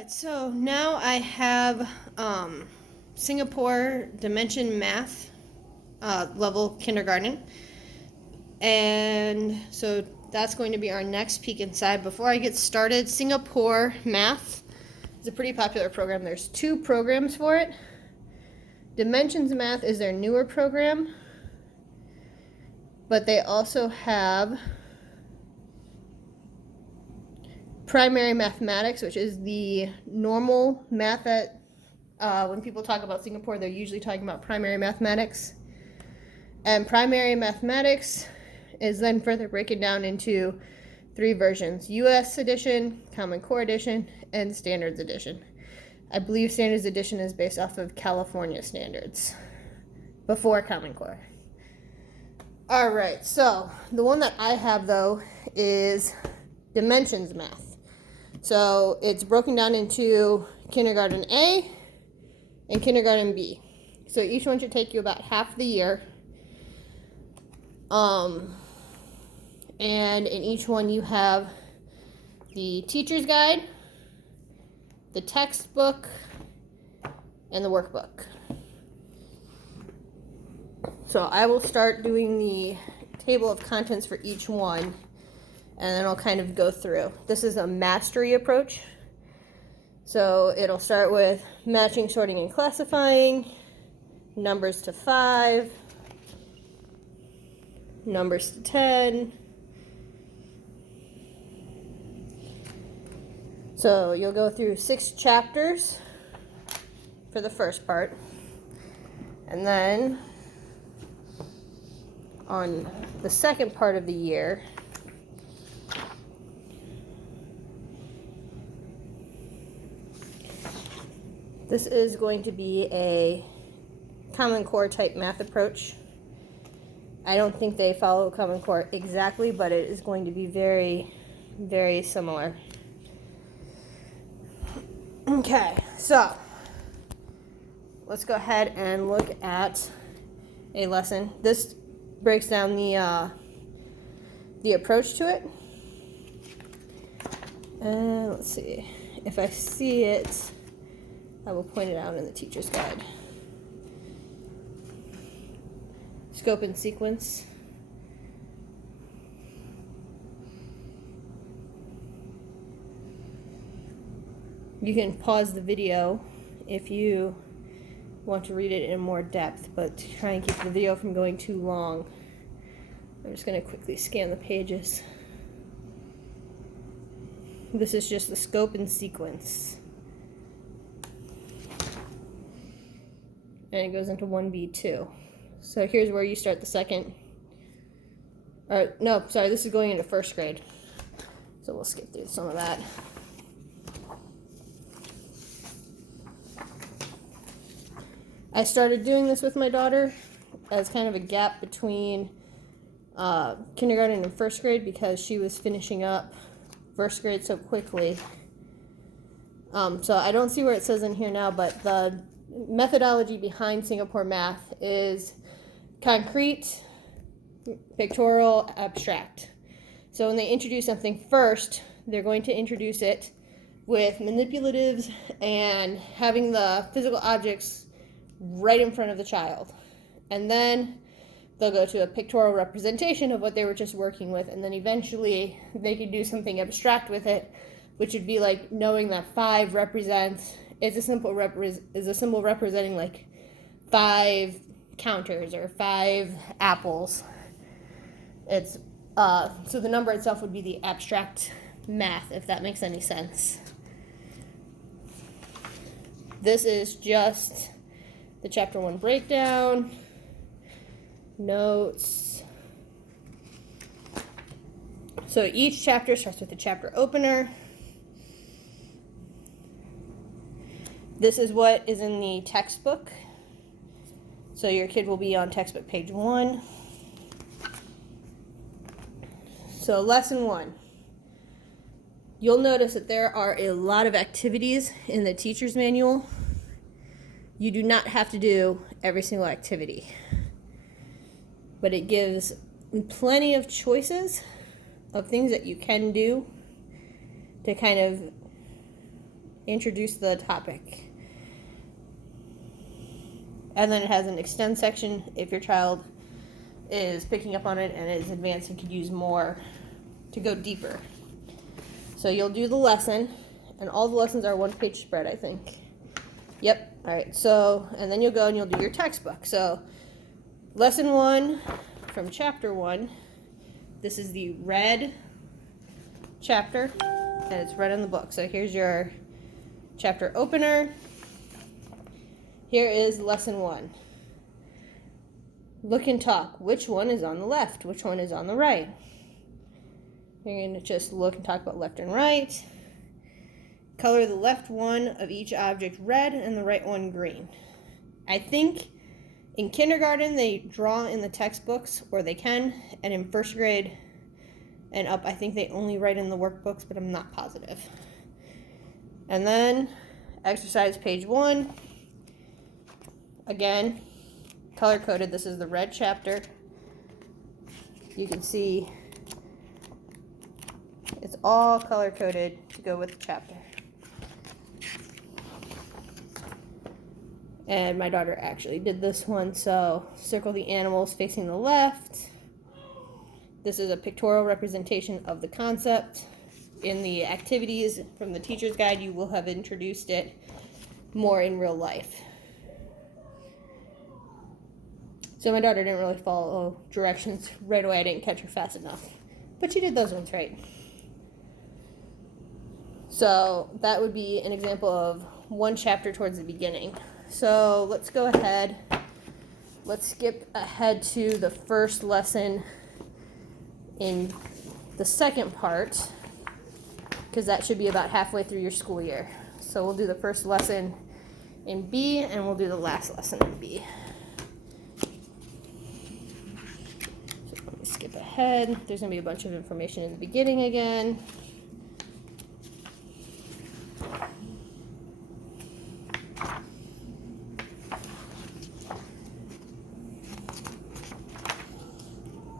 Alright, so now I have Singapore Dimension Math level kindergarten. And so that's going to be our next peek inside. Before I get started, Singapore Math is a pretty popular program. There's 2 programs for it. Dimensions Math is their newer program, but they also have primary mathematics, which is the normal math that when people talk about Singapore, they're usually talking about primary mathematics. And primary mathematics is then further broken down into 3 versions: US edition, Common Core edition, and Standards edition. I believe Standards edition is based off of California standards before Common Core. Alright, so the one that I have though is Dimensions Math. So it's broken down into Kindergarten A and Kindergarten B. So each one should take you about half the year. And in each one you have the teacher's guide, the textbook, and the workbook. So I will start doing the table of contents for each one, and then I'll kind of go through. This is a mastery approach. So it'll start with matching, sorting, and classifying, numbers to 5, numbers to 10. So you'll go through 6 chapters for the first part. And then on the second part of the year, this is going to be a Common Core type math approach. I don't think they follow Common Core exactly, but it is going to be very, very similar. Okay, so let's go ahead and look at a lesson. This breaks down the approach to it. Let's see. If I see it, I will point it out in the teacher's guide. Scope and sequence. You can pause the video if you want to read it in more depth, but to try and keep the video from going too long, I'm just going to quickly scan the pages. This is just the scope and sequence. And it goes into 1B2. So here's where you start the second. No, sorry, this is going into first grade. So we'll skip through some of that. I started doing this with my daughter as kind of a gap between kindergarten and first grade because she was finishing up first grade so quickly. So I don't see where it says in here now, but the methodology behind Singapore Math is concrete, pictorial, abstract. So when they introduce something first, they're going to introduce it with manipulatives and having the physical objects right in front of the child. And then they'll go to a pictorial representation of what they were just working with, and then eventually they could do something abstract with it, which would be like knowing that 5 represents is a symbol representing like 5 counters or 5 apples. It's so the number itself would be the abstract math, if that makes any sense. This is just the chapter 1 breakdown, notes. So each chapter starts with a chapter opener. This is what is in the textbook. So your kid will be on textbook page 1. So lesson 1. You'll notice that there are a lot of activities in the teacher's manual. You do not have to do every single activity, but it gives plenty of choices of things that you can do to kind of introduce the topic. And then it has an extend section if your child is picking up on it and is advanced and could use more to go deeper. So you'll do the lesson, and all the lessons are 1-page spread, I think. Yep. All right. So, and then you'll go and you'll do your textbook. So, lesson 1 from chapter 1. This is the red chapter, and it's red in the book. So here's your chapter opener. Here is lesson 1. Look and talk. Which one is on the left? Which one is on the right? You're going to just look and talk about left and right. Color the left one of each object red and the right one green. I think in kindergarten they draw in the textbooks, or they can, and in first grade and up I think they only write in the workbooks, but I'm not positive. And then exercise page 1. Again, color-coded. This is the red chapter. You can see it's all color-coded to go with the chapter. And my daughter actually did this one, so circle the animals facing the left. This is a pictorial representation of the concept. In the activities from the teacher's guide, you will have introduced it more in real life. So my daughter didn't really follow directions right away. I didn't catch her fast enough. But she did those ones right. So that would be an example of one chapter towards the beginning. So let's go ahead. Let's skip ahead to the first lesson in the second part, because that should be about halfway through your school year. So we'll do the first lesson in B, and we'll do the last lesson in B. Skip ahead. There's going to be a bunch of information in the beginning again.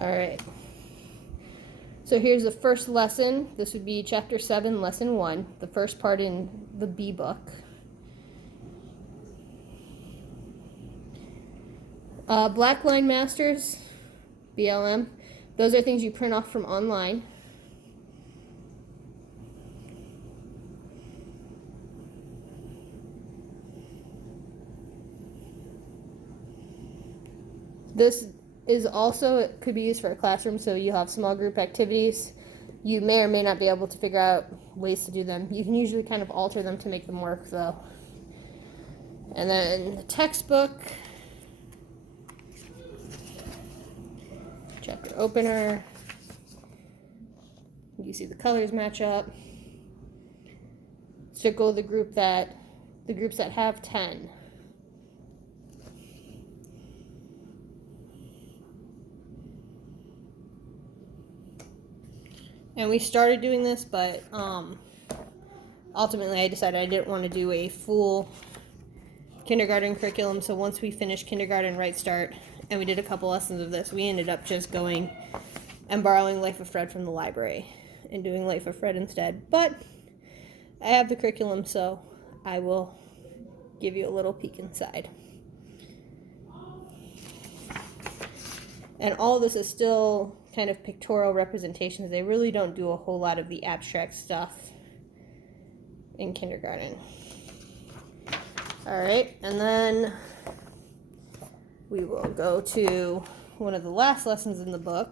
All right. So here's the first lesson. This would be chapter 7, lesson 1, the first part in the B book. Black line masters, BLM. Those are things you print off from online. This is also, it could be used for a classroom, so you have small group activities. You may or may not be able to figure out ways to do them. You can usually kind of alter them to make them work, though. And then the textbook. Chapter opener. You see the colors match up. Circle the groups that have 10. And we started doing this, but ultimately I decided I didn't want to do a full kindergarten curriculum. So once we finished kindergarten Right Start, and we did a couple lessons of this, we ended up just going and borrowing Life of Fred from the library and doing Life of Fred instead. But I have the curriculum, so I will give you a little peek inside. And all this is still kind of pictorial representations. They really don't do a whole lot of the abstract stuff in kindergarten. All right, and then we will go to one of the last lessons in the book.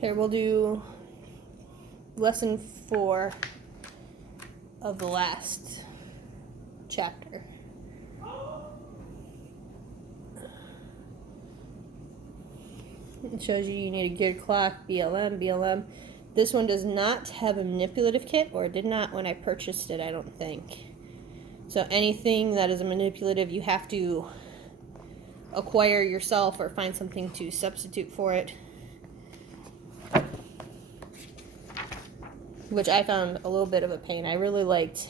Here we'll do lesson 4 of the last chapter. It shows you need a geared clock, BLM. This one does not have a manipulative kit, or it did not when I purchased it, I don't think. So anything that is a manipulative, you have to acquire yourself or find something to substitute for it, which I found a little bit of a pain. I really liked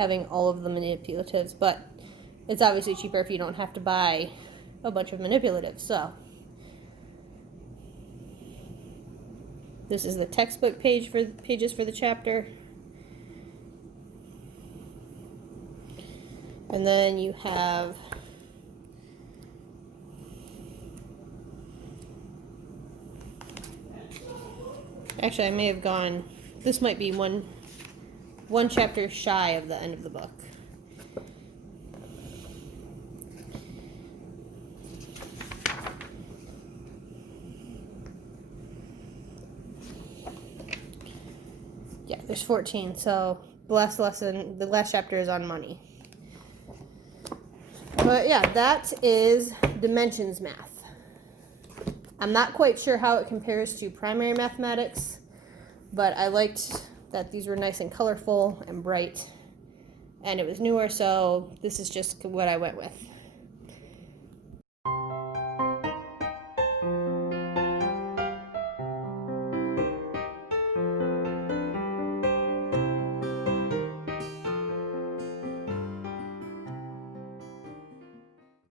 having all of the manipulatives, but it's obviously cheaper if you don't have to buy a bunch of manipulatives. So this is the textbook pages for the chapter. And then you have actually, I may have gone, this might be one chapter shy of the end of the book. Yeah, there's 14, so the last chapter is on money. But yeah, that is dimensions math. I'm not quite sure how it compares to primary mathematics, but I liked that these were nice and colorful and bright, and it was newer, so this is just what I went with.